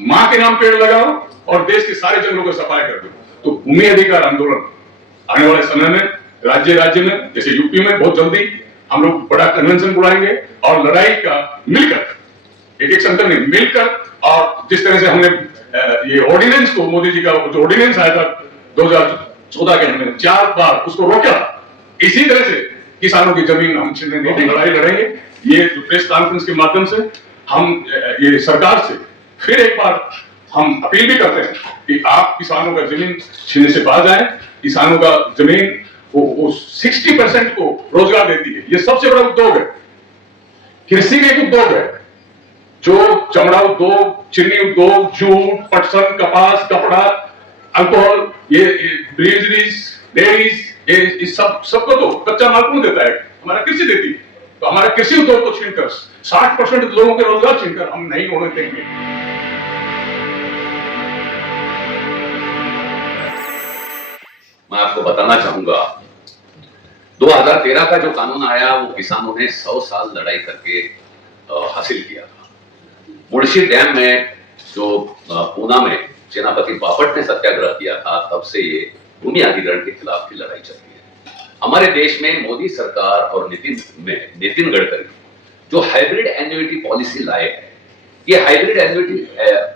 मां के नाम पेड़ लगाओ और देश के सारे जंगलों को सफाई कर दो। तो भूमि अधिकार आंदोलन आने वाले समय में राज्य राज्य में, जैसे यूपी में बहुत जल्दी हम लोग बड़ा कन्वेंशन बुलाएंगे और लड़ाई का मिलकर, एक एक संगठन में मिलकर, और जिस तरह से हमने ये ऑर्डिनेंस को, मोदी जी का जो ऑर्डिनेंस आया था 2014 के अंदर 4 बार उसको रोका, इसी तरह से किसानों की जमीन हम छीनने की लड़ाई लड़ेंगे। ये प्रेस कॉन्फ्रेंस के माध्यम से हम ये सरकार से फिर एक बार हम अपील भी करते हैं कि आप किसानों का जमीन छीनने से बाज आए। किसानों का जमीन वो 60% को रोजगार देती है। ये सबसे बड़ा उद्योग है, कृषि भी एक उद्योग है, जो चमड़ा उद्योग, चीनी उद्योग, जूट, पटसन, कपास, कपड़ा, अल्कोहल, ये ब्रीवरीज, डेयरीज, ये सबको तो कच्चा माल कौन देता है? हमारा कृषि देती है। तो हमारा कृषि उद्योग को छीनकर 60% लोगों के रोजगार छीनकर हम नहीं होने देंगे। मैं आपको बताना चाहूंगा 2013 का जो कानून आया वो किसानों ने 100 साल लड़ाई करके हासिल किया था। मुंशी डैम में जो पूना में सेनापति बापट ने सत्याग्रह किया था, तब से ये भूमि अधिग्रहण के खिलाफ की लड़ाई चल रही है। हमारे देश में मोदी सरकार और नितिन गडकरी जो हाइब्रिड एन्युइटी पॉलिसी लाए हैं, ये हाइब्रिड एन्युइटी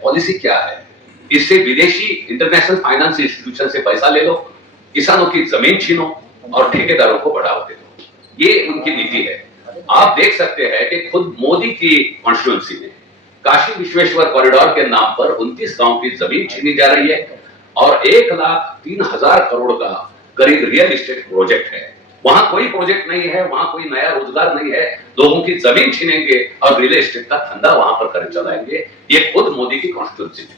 पॉलिसी क्या है? इससे विदेशी इंटरनेशनल फाइनेंस इंस्टीट्यूशन से पैसा ले लो, किसानों की जमीन छीनो और ठेकेदारों को बढ़ावा दे दो। ये उनकी नीति है। आप देख सकते हैं कि खुद मोदी की कॉन्स्टिट्यूएंसी में काशी विश्वेश्वर कॉरिडोर के नाम पर 29 गांव की जमीन छीनी जा रही है और 1,03,000 करोड़ का करीब रियल एस्टेट प्रोजेक्ट है। वहां कोई प्रोजेक्ट नहीं है, वहां कोई नया रोजगार नहीं है, लोगों की जमीन छीनेंगे और रियल एस्टेट का धंधा वहां पर कर चलाएंगे। ये खुद मोदी की कॉन्स्टिट्यूएंसी में।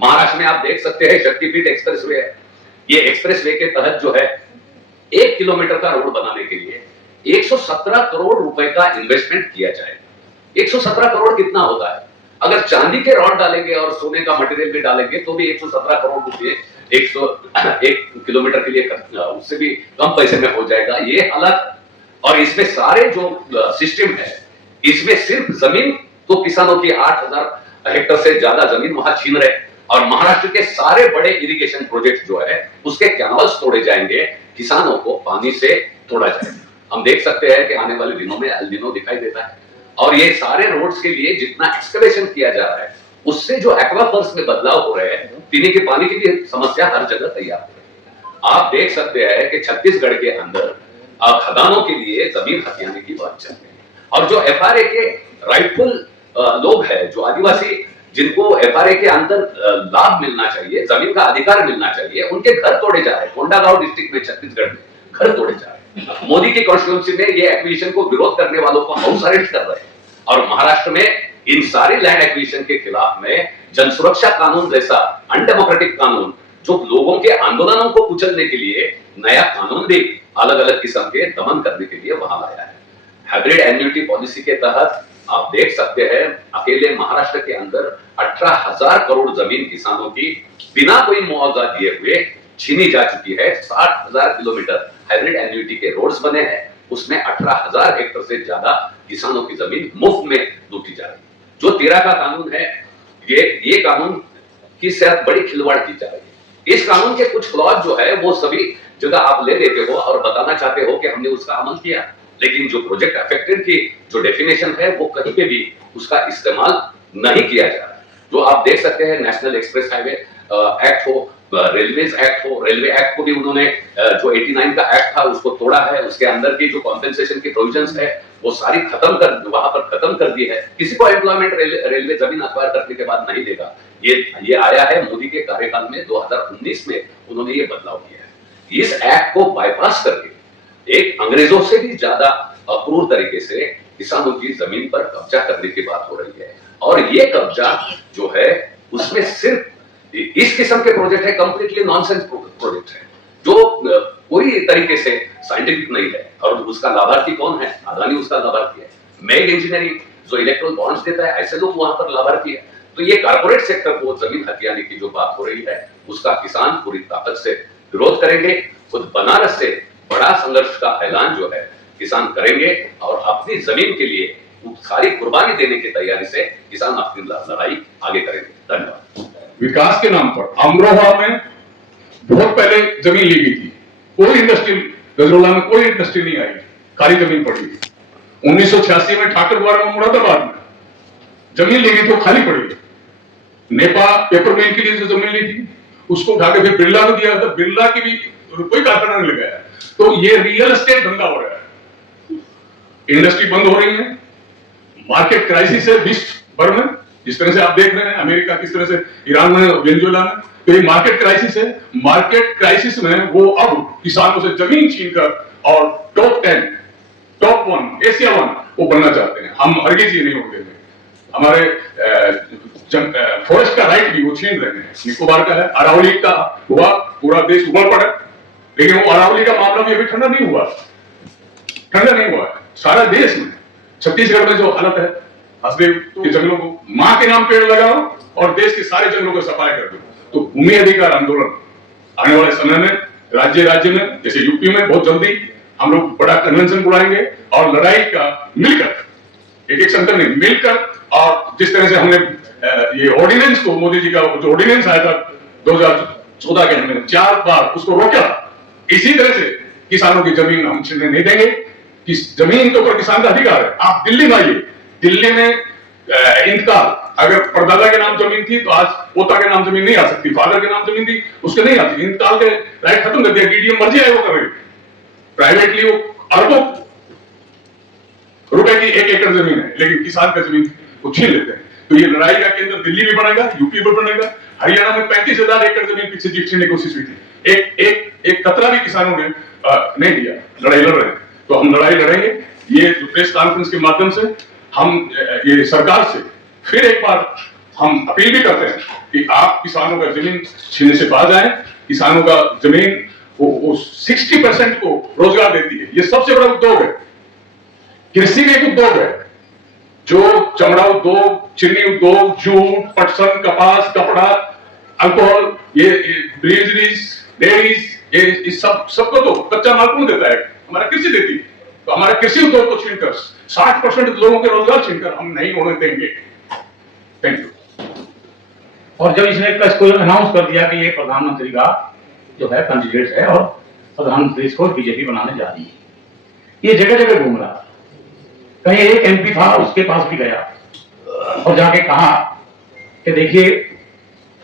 महाराष्ट्र में आप देख सकते हैं शक्तिपीठ एक्सप्रेसवे है। ये एक्सप्रेसवे के तहत जो है 1 किलोमीटर का रोड बनाने के लिए 117 करोड़ रुपए का इन्वेस्टमेंट किया जाएगा। 117 करोड़ कितना होता है? अगर चांदी के रॉड डालेंगे और सोने का मटेरियल भी डालेंगे तो भी 117 करोड़ रुपए 101 किलोमीटर के लिए, उससे भी कम पैसे में हो जाएगा। ये हालत, और इसमें सारे जो सिस्टम है, इसमें सिर्फ जमीन तो किसानों की 8,000 हेक्टेयर से ज्यादा जमीन वहां छीन रहे, और महाराष्ट्र के सारे बड़े इरिगेशन प्रोजेक्ट जो है उसके कैनल्स तोड़े जाएंगे, किसानों को पानी से तोड़ा जाएगा। हम देख सकते हैं कि आने वाले दिनों में एल निनो दिखाई देता है, और ये सारे रोड्स के लिए जितना एक्सकवेशन किया जा रहा है उससे जो एक्वाफर्स में बदलाव हो रहे हैं, पीने के पानी की भी समस्या हर जगह तैयार हो रही है। आप देख सकते हैं कि छत्तीसगढ़ के अंदर खदानों के लिए जमीन हथियाने की बात चल रही है, और जो एफआरए के राइटफुल लोग हैं, जो आदिवासी जिनको एफआरए के अंदर लाभ मिलना चाहिए, जमीन का अधिकार मिलना चाहिए, उनके घर तोड़े जा रहे हैं। कोंडागांव डिस्ट्रिक्ट में छत्तीसगढ़ में घर तोड़े जा रहे हैं। मोदी की कॉन्स्टिट्यूएंसी में ये एक्विजिशन को विरोध करने वालों को हाउस अरेस्ट कर रहे हैं, और महाराष्ट्र में इन सारे लैंड एक्विजिशन के खिलाफ में जन सुरक्षा कानून जैसा अनडेमोक्रेटिक कानून, जो लोगों के आंदोलनों को कुचलने के लिए नया कानून भी अलग अलग किस्म के दमन करने के लिए वहां लाया है। हाइब्रिड एन्युइटी पॉलिसी के तहत आप देख सकते हैं अकेले महाराष्ट्र के अंदर 18,000 करोड़ जमीन किसानों की बिना कोई मुआवजा दिए हुए छीनी जा चुकी है। 60,000 किलोमीटर हाइब्रिड एन्युइटी के रोड्स बने हैं, उसमें 18,000 हेक्टेयर से ज्यादा किसानों की जमीन मुफ्त में लूटी जा रही है। जो 13 का कानून है, ये कानून की साथ बड़ी खिलवाड़ की जा रही है। इस कानून के कुछ क्लॉज जो है वो सभी जगह आप ले लेते हो और बताना चाहते हो कि हमने उसका अमल किया, लेकिन जो प्रोजेक्ट अफेक्टेड की जो डेफिनेशन है वो कहीं पे भी उसका इस्तेमाल नहीं किया जा रहा है। जो आप देख सकते हैं नेशनल एक्सप्रेस हाईवे एक्ट हो, रेलवेज एक्ट हो, रेलवे एक्ट को भी उन्होंने जो 89 का एक्ट था उसको तोड़ा है। उसके अंदर की जो कॉम्पेंसेशन की प्रोविजंस है वो सारी वहां पर खत्म कर दी है। किसी को एम्प्लॉयमेंट रेलवे जमीन अक्वायर करने के बाद नहीं देगा। ये आया है मोदी के कार्यकाल में, 2019 में उन्होंने ये बदलाव किया है। इस एक्ट को बाईपास करके एक अंग्रेजों से भी ज्यादा क्रूर तरीके से किसानों की जमीन पर कब्जा करने की बात हो रही है, और ये कब्जा जो है उसमें सिर्फ इस किस्म के प्रोजेक्ट है, कंप्लीटली नॉनसेंस प्रोजेक्ट है, जो कोई तरीके से साइंटिफिक नहीं है। और उसका लाभार्थी कौन है? अदानी उसका लाभार्थी है। मेग इंजीनियरिंग जो इलेक्ट्रल बॉन्ड्स देता है, ऐसे लोग वहां पर लाभार्थी है। तो ये कारपोरेट सेक्टर को जमीन हथियाने की जो बात हो रही है उसका किसान पूरी ताकत से विरोध करेंगे। खुद बनारस से बड़ा संघर्ष का ऐलान जो है किसान करेंगे और अपनी जमीन के लिए सारी कुर्बानी देने की तैयारी से किसान अपनी लड़ाई आगे करेंगे। धन्यवाद। विकास के नाम पर अमरोहा में बहुत पहले जमीन ली गई थी, कोई इंडस्ट्री, गजरोला में कोई इंडस्ट्री नहीं आई, खाली जमीन पड़ी थी। 1986 में ठाकुरद्वारा में, मुरादाबाद में जमीन ली गई तो खाली पड़ी। नेपा पेपर मिल के लिए जो जमीन ली थी उसको उठा के फिर बिरला को दिया था, बिरला की भी कोई कारखाना नहीं लगाया। तो ये रियल एस्टेट धंधा हो रहा है, इंडस्ट्री बंद हो रही है, मार्केट क्राइसिस है विश्व भर में, जिस तरह से आप देख रहे हैं अमेरिका किस तरह से ईरान में, वेनेजुएला में, तो ये मार्केट क्राइसिस है। मार्केट क्राइसिस में वो अब किसानों से जमीन छीनकर और टॉप 10, टॉप 1, एशिया 1 वो बनना चाहते हैं। हम हरगिज ये नहीं होंगे, हमारे फॉरेस्ट का राइट भी वो छीन रहे हैं। निकोबार का है, अरावली का हुआ, पूरा देश उबल पड़ा, लेकिन वो अरावली का मामला भी अभी ठंडा नहीं हुआ, ठंडा नहीं हुआ है सारा देश में। छत्तीसगढ़ में जो हालत है हसदेव के जंगलों को, मां के नाम पेड़ लगाओ और देश के सारे जंगलों को सफाई कर दो। तो भूमि अधिकार आंदोलन आने वाले समय में राज्य राज्य में, जैसे यूपी में बहुत जल्दी हम लोग बड़ा कन्वेंशन बुलाएंगे और लड़ाई का मिलकर, एक एक संगठन नहीं, मिलकर, और जिस तरह से हमने ये ऑर्डिनेंस को, मोदी जी का जो ऑर्डिनेंस आया था 2014 के अंदर 4 बार उसको रोका, इसी तरह से किसानों की जमीन हम छीनने नहीं देंगे। कि जमीन के ऊपर किसान का अधिकार है। आप दिल्ली में आइए, दिल्ली में इंतकाल, अगर परदादा के नाम जमीन थी तो आज पोता के नाम जमीन नहीं आ सकती, फादर के नाम जमीन थी उसके नहीं आती, इंतकाल के राइट खत्म कर दिया, डीडीएम मर्जी है वो कर रही, प्राइवेटली वो अरबों रुपए की 1 एकड़ जमीन है, लेकिन किसान का जमीन वो छीन लेते हैं। तो ये लड़ाई का केंद्र दिल्ली भी बनेगा, यूपी भी बनेगा। हरियाणा में 35,000 एकड़ जमीन पीछे छीनने की कोशिश हुई थी, एक कतरा भी किसानों ने नहीं दिया, लड़ाई लड़ रहे हैं। तो हम लड़ाई लड़ेंगे। ये जो प्रेस कॉन्फ्रेंस के माध्यम से हम ये सरकार से फिर एक बार हम अपील भी करते हैं कि आप किसानों का जमीन छीनने से बाज आए। किसानों का जमीन वो 60% को रोजगार देती है, ये सबसे बड़ा उद्योग है। कृषि भी एक उद्योग है, जो चमड़ा उद्योग, चीनी उद्योग, जूट, पटसन, कपास, कपड़ा, अल्कोहल, ये ब्रीवरीज, डेयरीज, ये सबको तो कच्चा माल कौन देता है? हमारा कृषि देती है। तो हमारे कृषि उद्योग को छीनकर 60% लोगों के रोजगार छीनकर हम नहीं होने देंगे। Thank you. और जब इसने इसको अनाउंस कर दिया कि ये प्रधानमंत्री का जो है कैंडिडेट है और प्रधानमंत्री इसको बीजेपी बनाने जा रही है, ये जगह जगह घूम रहा, कहीं एक एमपी था उसके पास भी गया और जाके कहा कि देखिए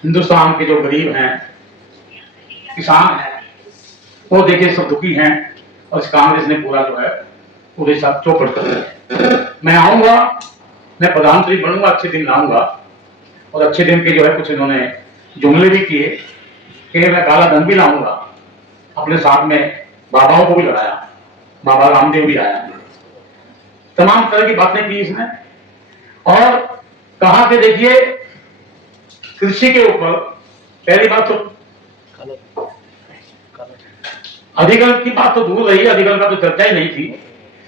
हिंदुस्तान के जो गरीब हैं, किसान हैं, वो देखिए सब दुखी हैं और इस कांग्रेस ने पूरा जो है पूरे साथ चौपट कर दिया। मैं आऊंगा, मैं प्रधानमंत्री बनूंगा, अच्छे दिन लाऊंगा। और अच्छे दिन के जो है कुछ इन्होंने जुमले भी किए कि मैं काला धन भी लाऊंगा, अपने साथ में बाबाओं को भी लगाया, बाबा रामदेव भी आया, तमाम तरह की बातें की इसने। और कहा कि देखिए कृषि के ऊपर पहली बात तो अधिकरण की बात तो दूर रही, अधिकरण का तो चर्चा ही नहीं थी।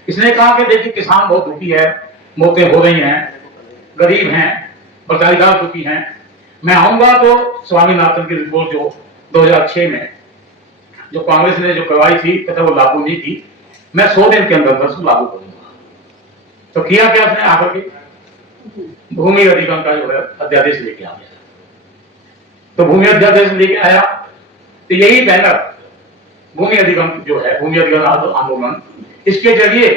इसने कहा कि देखिए किसान बहुत दुखी है, मौतें हो रही हैं, गरीब हैं, बेरोजगार हो चुकी हैं। मैं आऊंगा तो स्वामीनाथन की रिपोर्ट जो 2006 में जो कांग्रेस ने जो करवाई थी, कहते वो लागू नहीं की, मैं 100 दिन के अंदर उसको लागू करूंगा। तो किया क्या उसने? आकर के भूमि अधिगम का जो है अध्यादेश लेके आ गया। तो भूमि अध्यादेश लेके आया तो यही बैनर भूमि अधिगम जो है, भूमि अधिगम आंदोलन, इसके जरिए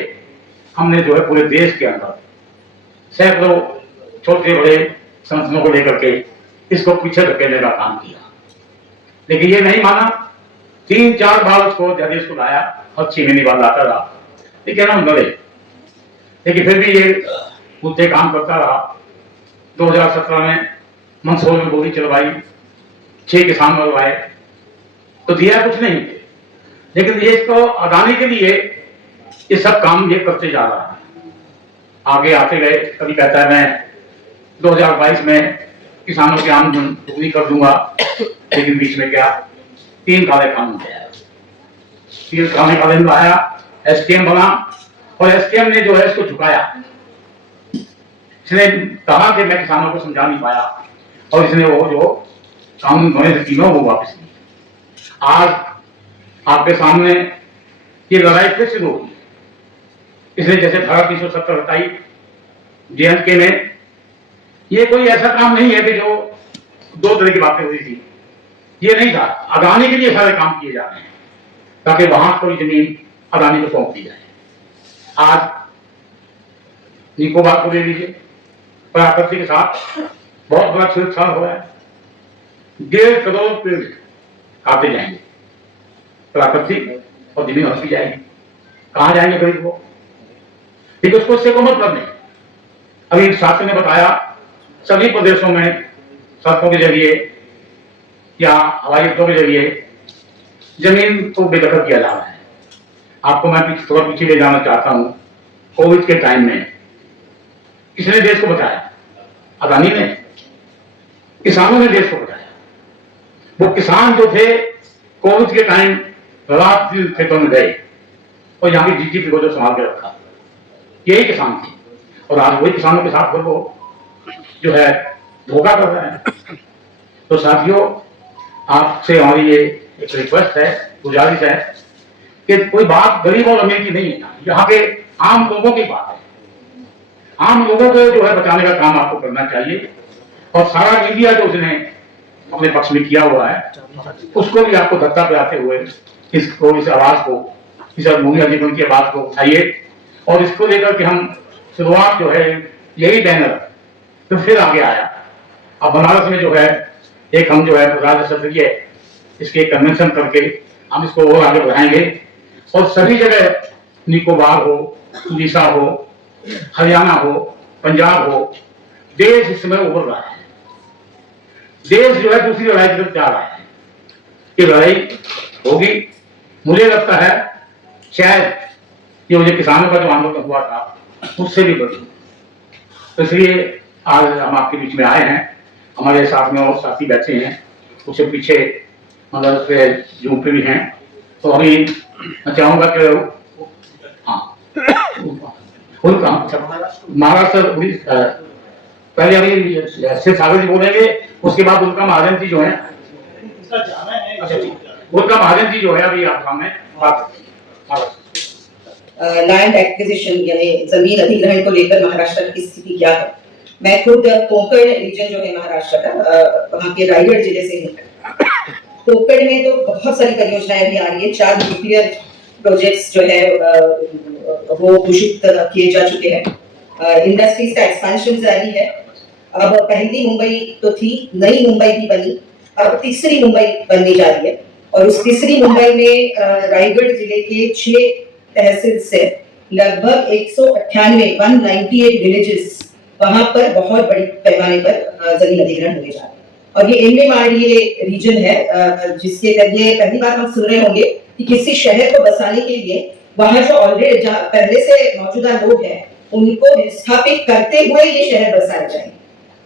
हमने जो है पूरे देश के अंदर सैकड़ों छोटे बड़े संगठनों को लेकर के इसको पीछे धकेलने का काम किया। लेकिन ये नहीं माना, 3-4 बार उसको अध्यादेश को लाया और 6 महीने बाद लाता रहा, लेकिन हम लड़े, लेकिन फिर भी ये मुद्दे काम करता रहा। 2017 में मंदसौर में गोली चलवाई, 6 किसान मरवाए, तो दिया कुछ नहीं, लेकिन देश को आगामी के लिए ये सब काम ये करते जा रहा है। आगे आते गए, कभी कहता है मैं 2022 में किसानों की आमदनी दोगुनी कर दूंगा, लेकिन बीच में क्या 3 काले कानून आया, 3 काले कानून आया, एसकेएम बना और एसकेएम ने जो है इसको झुकाया। इसने कहा कि मैं किसानों को समझा नहीं पाया और इसने वो जो कानून बने थे तीनों वो वापस लिए। आज आपके सामने ये लड़ाई फिर शुरू होगी। इसने जैसे धारा 370 हटाई, JNK में ये कोई ऐसा काम नहीं है कि जो दो तरह की बातें हुई थी, ये नहीं था। अदानी के लिए सारे काम किए जा रहे हैं ताकि वहां कोई जमीन अदानी को सौंप दी जाए। आज निकोबार को ले लीजिए, प्राकृति के साथ बहुत बड़ा छेड़छाड़ हो रहा है। 1.5 करोड़ पेड़ काटे जाएंगे, प्राकृतिक और जमीन हड़पी जाएगी। कहां जाएंगे गरीब को? लेकिन उसको इससे कोई मतलब नहीं। अभी शासन ने बताया सभी प्रदेशों में सड़कों के जरिए या हवाई अड्डों के जरिए जमीन को बेदखल किया जा रहा है। आपको मैं थोड़ा पीछे ले जाना चाहता हूं। कोविड के टाइम में किसने देश को बचाया? अदानी ने। किसानों ने देश को बचाया। वो किसान जो थे कोविड के टाइम रात दिन खेतों में गए और यहाँ की जीडीपी को जो संभाल के रखा, यही किसान थे। और आज वही किसानों के साथ वो जो है धोखा कर रहे हैं। तो साथियों, आपसे हमारी ये एक रिक्वेस्ट है, गुजारिश है कि कोई बात गरीब और अमीर की नहीं है, यहाँ के आम लोगों की बात है। आम लोगों को जो है बचाने का काम आपको करना चाहिए। और सारा मीडिया जो उसने अपने पक्ष में किया हुआ है, उसको भी आपको धक्का पे आते हुए इस आवाज को, इस भूमि अधिग्रहण की आवाज को उठाइए। और इसको लेकर के हम शुरुआत जो है यही बैनर तो फिर आगे आया। अब बनारस में जो है एक हम जो है राज्य स्तरीय इसके कन्वेंशन करके हम इसको और आगे बढ़ाएंगे। और सभी जगह निकोबार हो, उड़ीसा हो, हरियाणा हो, पंजाब हो, देश इस समय उभर रहा है। देश जो है दूसरी लड़ाई की तरफ जा रहा है। ये लड़ाई होगी। मुझे लगता है शायद ये मुझे किसानों का जो आंदोलन हुआ था उससे भी बड़ी। तो इसलिए आज हम आपके बीच में आए हैं। हमारे साथ में और साथी बैठे हैं, उससे पीछे मतलब जूम पे भी हैं। तो अभी मैं चाहूंगा कि हाँ उनका महाराष्ट्र पहले अभी शिव सागर जी बोलेंगे, उसके बाद उनका महाजन जी जो है, अच्छा ठीक, उनका महाजन जी जो है अभी आप सामने बात लैंड एक्विजिशन यानी जमीन अधिग्रहण को लेकर महाराष्ट्र की स्थिति क्या है। मैं खुद कोंकण रीजन जो है महाराष्ट्र का, वहाँ के रायगढ़ जिले से हूँ। कोंकण में तो बहुत सारी परियोजनाएं अभी आ रही है। 4 न्यूक्लियर प्रोजेक्ट्स जो है वो घोषित किए जा चुके हैं। इंडस्ट्रीज का एक्सपेंशन जारी है। अब पहली मुंबई तो थी, नई मुंबई भी बनी, अब तीसरी मुंबई बनने जा रही है। और उस तीसरी मुंबई में रायगढ़ जिले के 6 तहसील से लगभग 198 विलेजेस, वहां पर बहुत बड़ी पैमाने पर जमीन अधिग्रहण होने जा रहा है। और ये MMRDA रीजन है जिसके जरिए पहली बार हम सुन रहे होंगे कि किसी शहर को बसाने के लिए वहां जो ऑलरेडी जहां पहले से मौजूदा लोग हैं उनको विस्थापित करते हुए ये शहर बसाए जाएंगे।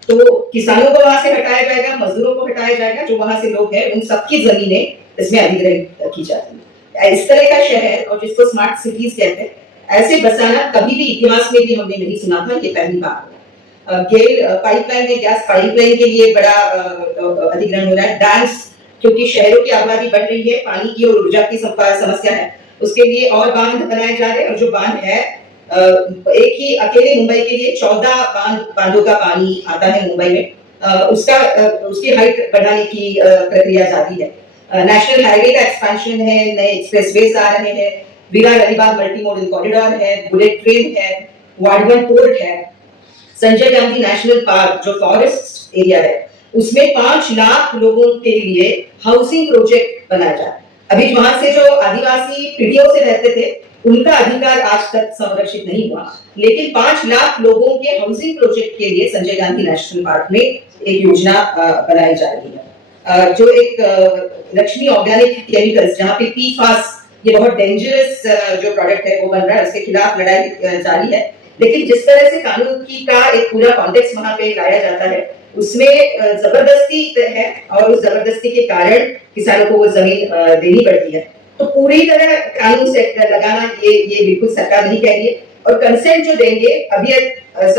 तो किसानों को वहां से हटाया जाएगा, मजदूरों को हटाया जाएगा, जो वहां से लोग हैं उन सबकी जमीनें इसमें अधिग्रहण की जाती है। इस तरह का शहर और जिसको स्मार्ट सिटीज कहते हैं, ऐसे बसाना कभी भी इतिहास में भी हमने नहीं सुना था, ये पहली बार। गेल पाइपलाइन में गैस पाइपलाइन के लिए बड़ा अधिग्रहण हो रहा है। डैम्स, क्योंकि शहरों की आबादी बढ़ रही है, पानी की और ऊर्जा की समस्या है, उसके लिए और बांध बनाए जा रहे हैं। और जो बांध है एक ही अकेले मुंबई के लिए 14 बांधों का पानी आता है मुंबई में। उसकी हाइट बढ़ाने की प्रक्रिया जारी है। नेशनल हाईवे का एक्सपेंशन है, नए एक्सप्रेसवेज आ रहे हैं, Virar Alibag multi modal corridor है, बुलेट ट्रेन है, वाडवन पोर्ट है, संजय गांधी नेशनल पार्क जो फॉरेस्ट एरिया है उसमें 5 लाख लोगों के लिए हाउसिंग प्रोजेक्ट बनाया जा रहा है। अभी वहां से जो आदिवासी पीढ़ियों से रहते थे उनका अधिकार आज तक संरक्षित नहीं हुआ, लेकिन 5 लाख लोगों के हाउसिंग प्रोजेक्ट के लिए संजय गांधी नेशनल पार्क में एक योजना बनाई जा रही है। जो एक लक्ष्मी ऑर्गेनिक केमिकल्स, जहाँ पे PFAS ये बहुत डेंजरस जो प्रोडक्ट है वो बन रहा है, उसके खिलाफ लड़ाई जारी है। लेकिन जिस तरह से कानून की का एक पूरा कॉन्टेक्स्ट वहां पे लाया जाता है उसमें जबरदस्ती है और उस जबरदस्ती के कारण किसानों को वो जमीन देनी पड़ती है। तो पूरी तरह कानून से लगाना ये बिल्कुल सरकार नहीं कह रही है। और कंसेंट जो देंगे, अभी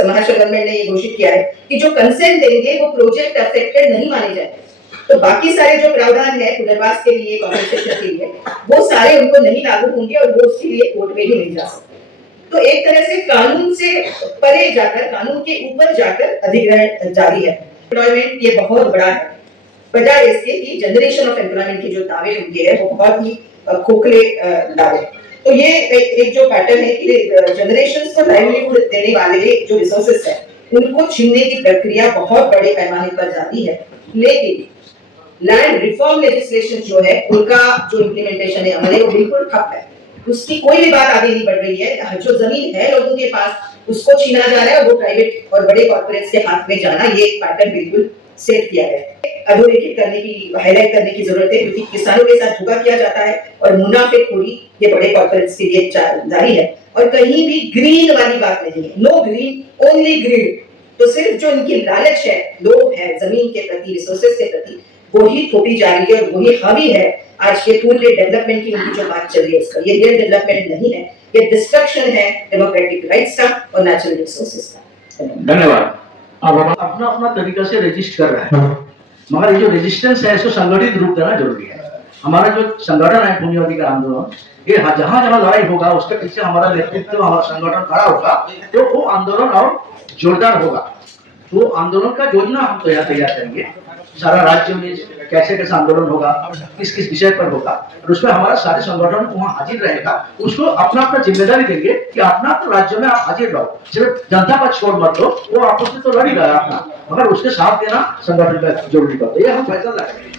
महाराष्ट्र गवर्नमेंट ने ये घोषित किया है कि जो कंसेंट देंगे वो प्रोजेक्ट अफेक्टेड नहीं माने जाएंगे। तो बाकी सारे जो प्रावधान है पुनर्वास के लिए, कॉम्पेंसेशन के लिए, वो सारे उनको नहीं लागू होंगे और वो उसके लिए कोर्ट में भी नहीं जा सकते। तो एक तरह से कानून से परे जाकर, कानून के ऊपर जाकर अधिग्रहण जारी है। एम्प्लॉयमेंट ये बहुत बड़ा है, बजाय इसके कि जनरेशन ऑफ एम्प्लॉयमेंट की जो दावे उनके है वो बहुत ही खोखले दावे। तो ये एक जो पैटर्न है कि जनरेशंस को लाइवलीहुड देने वाले जो रिसोर्सेस है उनको छीनने की प्रक्रिया बहुत बड़े पैमाने पर जारी है। लेकिन लैंड रिफॉर्म लेजिस्लेशन जो है उनका जो इम्प्लीमेंटेशन है हमारे वो बिल्कुल ठप है, उसकी कोई भी बात आगे नहीं बढ़ रही है। जो जमीन है लोगों के पास उसको छीना जा रहा है और वो प्राइवेट और बड़े कॉर्पोरेट्स के हाथ में जाना, ये एक पैटर्न बिल्कुल सेट किया गया है। अधोरेखित करने की, हाईलाइट करने की जरूरत है, क्योंकि किसानों के साथ धोखा किया जाता है और मुनाफेखोरी ये बड़े कॉर्पोरेट्स के लिए जारी है। और कहीं भी ग्रीन वाली बात नहीं है, नो ग्रीन, ओनली ग्रीन। तो सिर्फ जो इनकी लालच है, लोभ है जमीन के प्रति, रिसोर्सेज के प्रति, वही थोपी जा रही है और वही हावी है आज के पूरे डेवलपमेंट की उनकी जो बात चल रही है उसका। ये रियल डेवलपमेंट नहीं है, ये डिस्ट्रक्शन है डेमोक्रेटिक राइट्स का और नेचुरल रिसोर्सेज का। धन्यवाद। अब हम अपना अपना तरीका से रजिस्ट कर रहे हैं, मगर ये जो रेजिस्टेंस है इसको संगठित रूप देना जरूरी है। हमारा जो संगठन है भूमि अधिकार आंदोलन, ये जहां जहां लड़ाई होगा उसके पीछे हमारा नेतृत्व, हमारा संगठन खड़ा होगा, तो वो आंदोलन और जोरदार होगा। तो आंदोलन का योजना हम तैयार करेंगे, सारा राज्य में कैसे कैसे आंदोलन होगा, किस किस विषय पर होगा, और उसमें हमारा सारे संगठन वहाँ हाजिर रहेगा। उसको अपना अपना जिम्मेदारी देंगे कि अपना अपना राज्य में आप हाजिर रहो, सिर्फ जनता पक्ष छोड़ मत दो, वो आपस में तो लड़ी रहा अपना, मगर उसके साथ देना संगठन का जरूरी बात है। ये हम फैसला करेंगे।